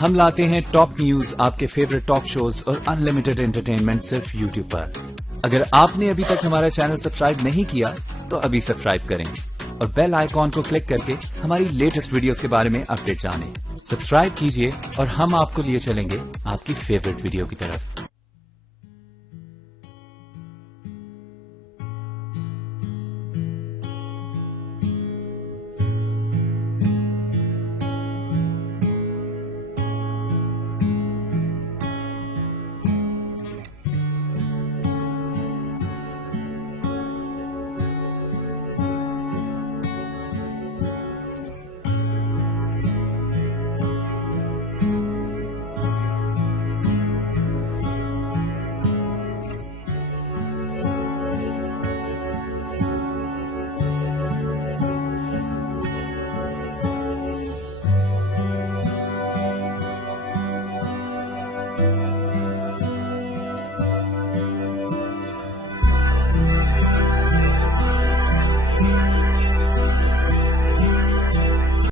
हम लाते हैं top news, आपके फेवरेट टॉक शोज और अनलिमिटेड एंटरटेनमेंट सिर्फ यूट्यूब पर। अगर आपने अभी तक हमारा चैनल सब्सक्राइब नहीं किया तो अभी सब्सक्राइब करें और बेल आइकॉन को क्लिक करके हमारी लेटेस्ट वीडियोस के बारे में अपडेट जानें। सब्सक्राइब कीजिए और हम आपको लिए चलेंगे आपकी फेवरेट वीडियो की तरफ।